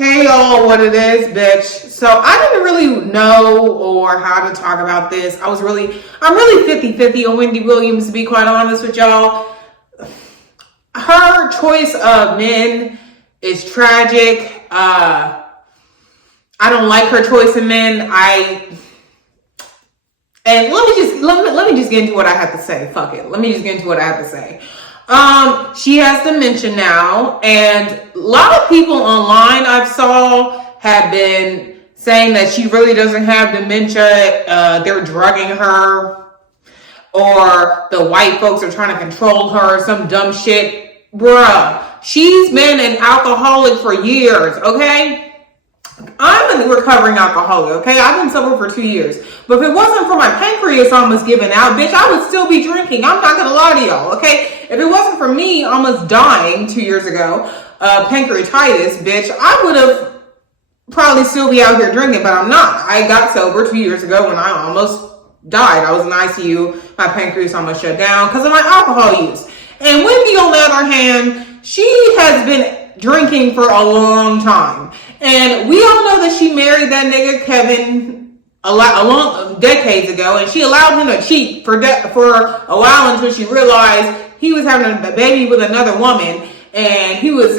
Hey y'all, what it is, bitch. So I didn't really know or how to talk about this. I'm really 50-50 on Wendy Williams, to be quite honest with y'all. Her choice of men is tragic. I don't like her choice of men. And let me just get into what I have to say. Fuck it. Let me just get into what I have to say. She has dementia now, and a lot of people online I've saw have been saying that she really doesn't have dementia. They're drugging her, or the white folks are trying to control her, some dumb shit. Bruh, she's been an alcoholic for years, okay? I'm a recovering alcoholic, okay? I've been sober for 2 years. But if it wasn't for my pancreas almost giving out, bitch, I would still be drinking. I'm not gonna lie to y'all, okay? If it wasn't for me almost dying 2 years ago, pancreatitis, bitch, I would have probably still be out here drinking, but I'm not. I got sober 2 years ago when I almost died. I was in ICU. My pancreas almost shut down because of my alcohol use. And Wendy, on the other hand, she has been drinking for a long time. And we all know that she married that nigga Kevin a long decades ago, and she allowed him to cheat for a while until she realized he was having a baby with another woman, and he was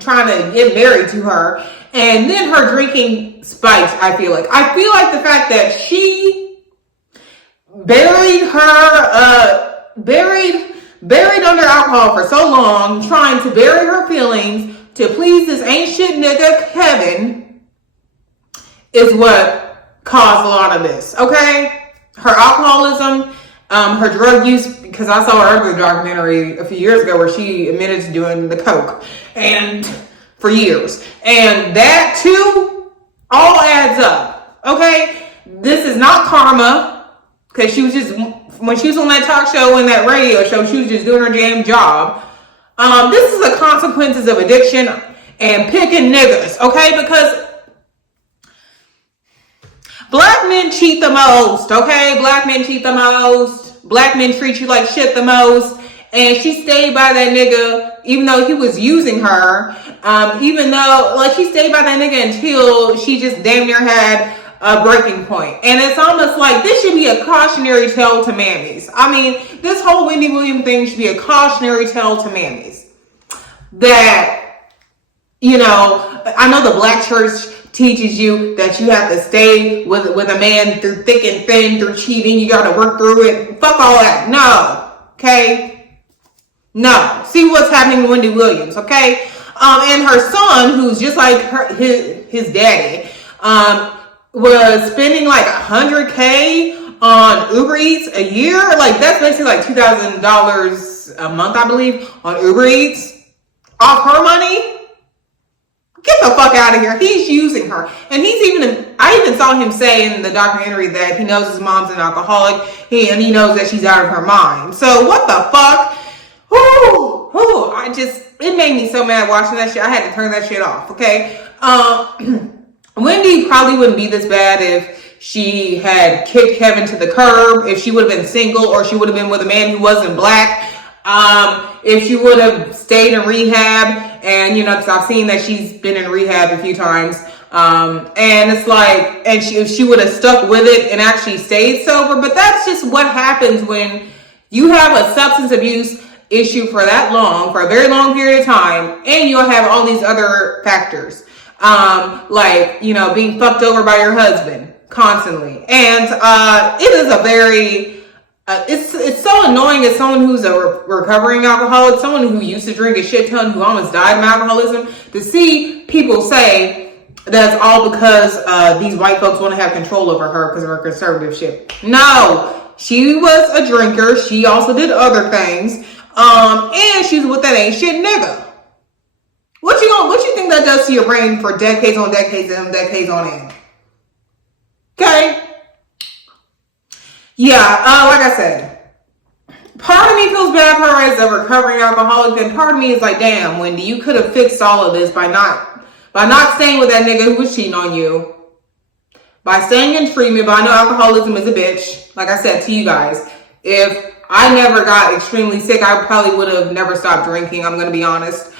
trying to get married to her. And then her drinking spiked. I feel like the fact that she buried under alcohol for so long, trying to bury her feelings to please this ain't shit nigga Kevin, is what caused a lot of this, okay? Her alcoholism, her drug use, because I saw her other documentary a few years ago where she admitted to doing the coke, and for years. And that too, all adds up, okay? This is not karma, because she was just, when she was on that talk show and that radio show, she was just doing her damn job. This is the consequences of addiction and picking niggas, okay? Because black men cheat the most, okay? Black men cheat the most. Black men treat you like shit the most. And she stayed by that nigga, even though he was using her. She stayed by that nigga until she just damn near had a breaking point. And it's almost like this should be a cautionary tale to mammies. I mean, this whole Wendy Williams thing should be a cautionary tale to mammies. That, I know the black church teaches you that you have to stay with a man through thick and thin, through cheating. You got to work through it. Fuck all that. No. Okay? No. See what's happening to Wendy Williams, okay? And her son, who's just like his daddy, was spending like $100K on Uber Eats a year. Like, that's basically like $2,000 a month, I believe, on Uber Eats. Off her money? Get the fuck out of here. He's using her. And I even saw him say in the documentary that he knows his mom's an alcoholic, and he knows that she's out of her mind. So what the fuck? It made me so mad watching that shit. I had to turn that shit off, okay? Wendy probably wouldn't be this bad if she had kicked Kevin to the curb, if she would have been single, or she would have been with a man who wasn't black. If she would have stayed in rehab, and because I've seen that she's been in rehab a few times, and it's like, and if she would have stuck with it and actually stayed sober. But that's just what happens when you have a substance abuse issue for that long, for a very long period of time, and you'll have all these other factors, being fucked over by your husband constantly. And it is a very it's so annoying as someone who's a recovering alcoholic, someone who used to drink a shit ton, who almost died of alcoholism, to see people say that's all because these white folks want to have control over her because of her conservative shit. No, she was a drinker. She also did other things, and she's with that ain't shit nigga. What you think that does to your brain for decades on decades and decades on end? Okay. Yeah, like I said, part of me feels bad for her as a recovering alcoholic, and part of me is like, damn, Wendy, you could have fixed all of this by not staying with that nigga who was cheating on you, by staying in treatment. But I know alcoholism is a bitch. Like I said to you guys, if I never got extremely sick, I probably would have never stopped drinking. I'm going to be honest.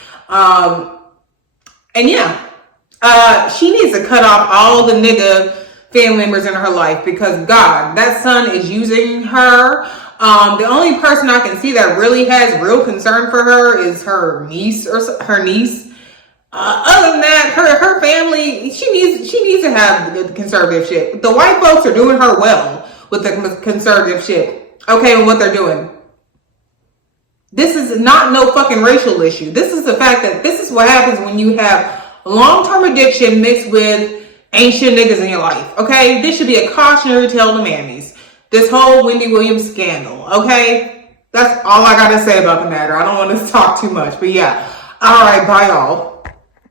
And yeah, She needs to cut off all the nigga family members in her life, because God, that son is using her. The only person I can see that really has real concern for her is her niece her niece. Other than that, her family, she needs to have the conservative shit. The white folks are doing her well with the conservative shit. Okay, and what they're doing. This is not no fucking racial issue. This is the fact that this is what happens when you have long-term addiction mixed with ancient niggas in your life. Okay, this should be a cautionary tale to mammies. This whole Wendy Williams scandal. Okay, that's all I gotta say about the matter. I don't want to talk too much, but yeah. All right, bye y'all.